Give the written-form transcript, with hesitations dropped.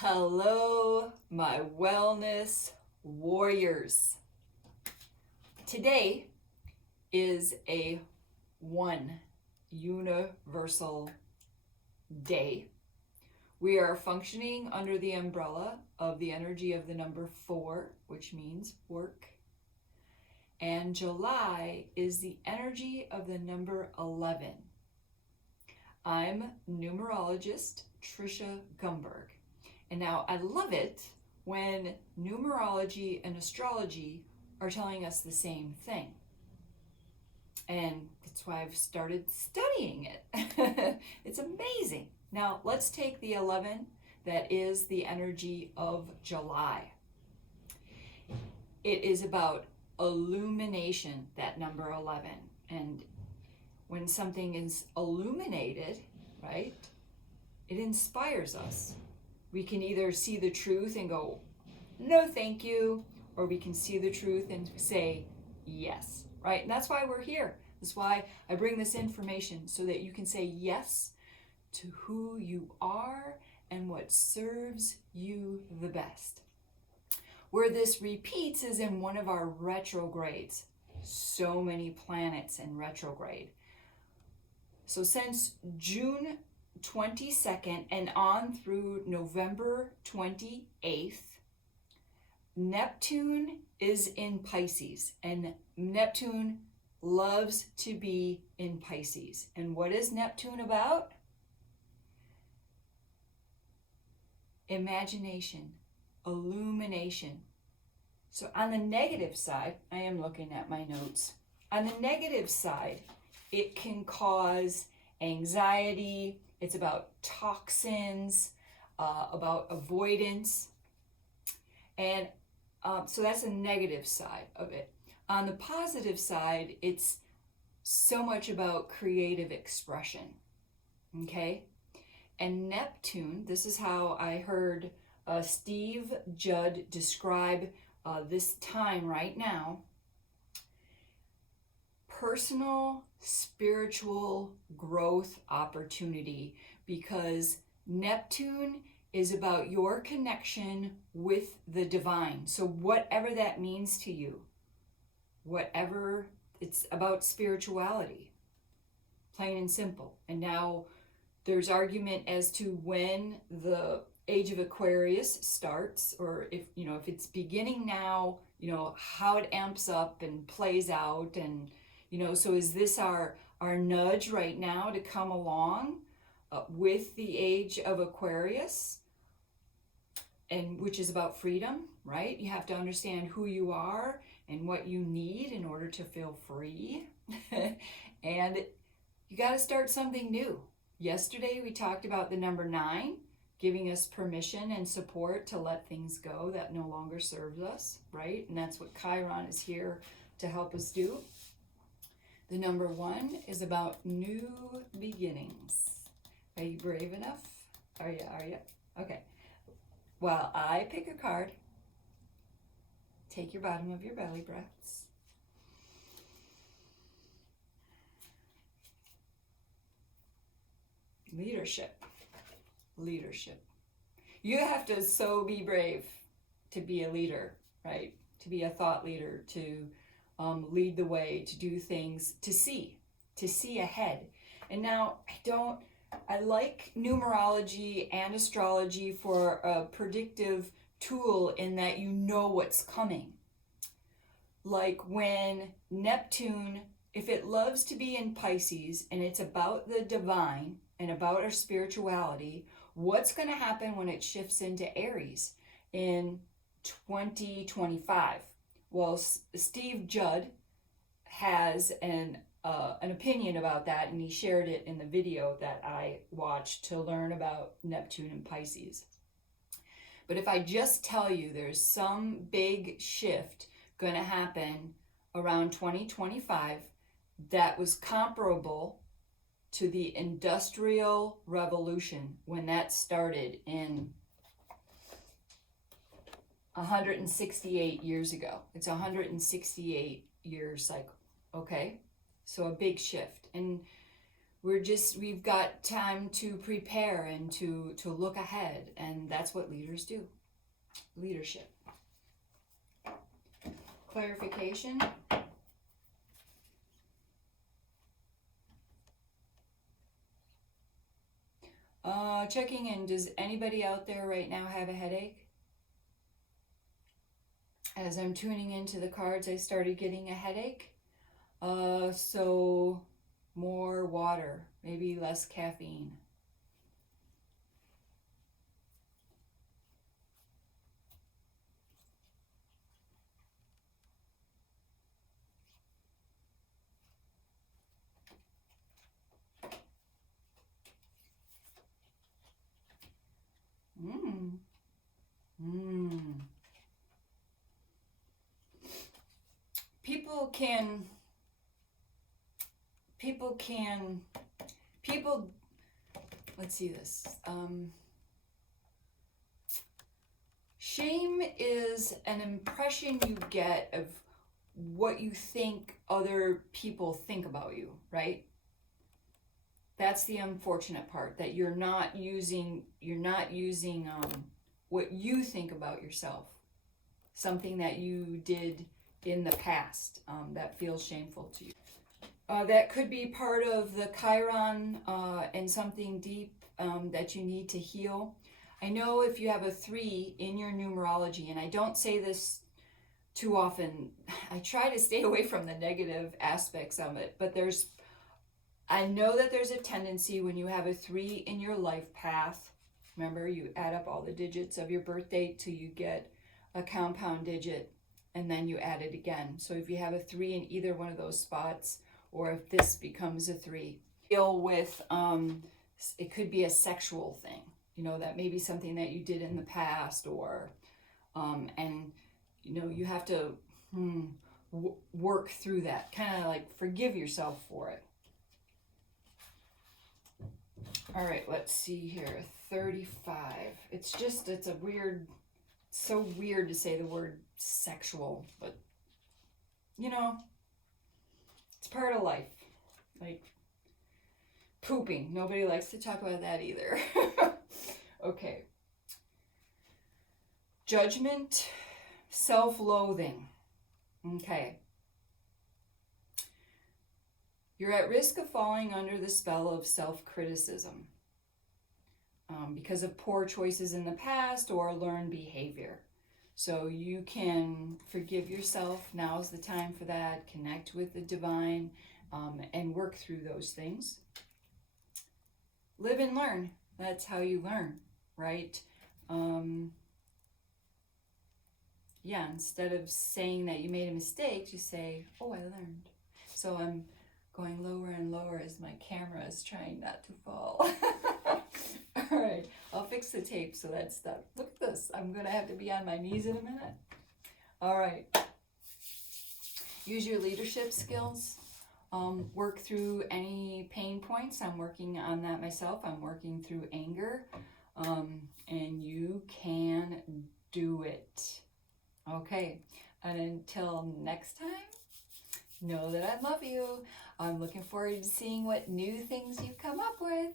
Hello, my wellness warriors. Today is a one universal day. We are functioning under the umbrella of the energy of the number 4, which means work. And July is the energy of the number 11. I'm numerologist Trisha Gumberg. And now I love it when numerology and astrology are telling us the same thing. And that's why I've started studying it. It's amazing. Now let's take the 11, that is the energy of July. It is about illumination, that number 11. And when something is illuminated, right, it inspires us. We can either see the truth and go, no, thank you, or we can see the truth and say, yes, right? And that's why we're here. That's why I bring this information, so that you can say yes to who you are and what serves you the best. Where this repeats is in one of our retrogrades. So many planets in retrograde. So since June 22nd and on through November 28th, Neptune is in Pisces, and Neptune loves to be in Pisces. And what is Neptune about? Imagination, illumination. So on the negative side, I am looking at my notes. On the negative side, it can cause anxiety. It's about toxins, about avoidance. And so that's the negative side of it. On the positive side, it's so much about creative expression, okay? And Neptune, this is how I heard Steve Judd describe this time right now. Personal spiritual growth opportunity, because Neptune is about your connection with the divine. So whatever that means to you, whatever, it's about spirituality, plain and simple. And now there's argument as to when the age of Aquarius starts, or if it's beginning now, how it amps up and plays out. And so is this our nudge right now to come along with the age of Aquarius, and which is about freedom, right? You have to understand who you are and what you need in order to feel free. And you got to start something new. Yesterday we talked about the number 9, giving us permission and support to let things go that no longer serves us, right? And that's what Chiron is here to help us do. The number 1 is about new beginnings. Are you brave enough? Are you? Okay. While I pick a card, take your bottom of your belly breaths. Leadership. You have to so be brave to be a leader, right? To be a thought leader, to lead the way, to do things, to see ahead. And now I like numerology and astrology for a predictive tool, in that you know what's coming. Like when Neptune, if it loves to be in Pisces and it's about the divine and about our spirituality, what's going to happen when it shifts into Aries in 2025? Well, Steve Judd has an opinion about that, and he shared it in the video that I watched to learn about Neptune and Pisces. But if I just tell you there's some big shift going to happen around 2025 that was comparable to the Industrial Revolution, when that started in 168 years ago. It's a 168 year cycle, okay? So a big shift. And we've got time to prepare and to look ahead, and that's what leaders do. Leadership. Clarification. Checking in, does anybody out there right now have a headache? As I'm tuning into the cards, I started getting a headache. So more water, maybe less caffeine. People, let's see this. Shame is an impression you get of what you think other people think about you, right? That's the unfortunate part, that you're not using what you think about yourself, something that you did in the past that feels shameful to you. That could be part of the Chiron and something deep that you need to heal. I know if you have a 3 in your numerology, and I don't say this too often, I try to stay away from the negative aspects of it, but I know that there's a tendency when you have a 3 in your life path. Remember, you add up all the digits of your birth date till you get a compound digit, and then you add it again. So if you have a 3 in either one of those spots, or if this becomes a 3, deal with, it could be a sexual thing, that may be something that you did in the past, or, and, you have to work through that, kind of like forgive yourself for it. All right, let's see here, 35. It's so weird to say the word sexual, but, it's part of life. Like pooping. Nobody likes to talk about that either. Okay. Judgment, self-loathing. Okay. You're at risk of falling under the spell of self-criticism because of poor choices in the past or learned behavior. So you can forgive yourself. Now's the time for that. Connect with the divine and work through those things. Live and learn. That's how you learn, right? Instead of saying that you made a mistake, you say, oh, I learned. So I'm going lower and lower as my camera is trying not to fall. All right, I'll fix the tape so that's stuck. Look at this. I'm going to have to be on my knees in a minute. All right. Use your leadership skills. Work through any pain points. I'm working on that myself. I'm working through anger. And you can do it. Okay. And until next time, know that I love you. I'm looking forward to seeing what new things you come up with.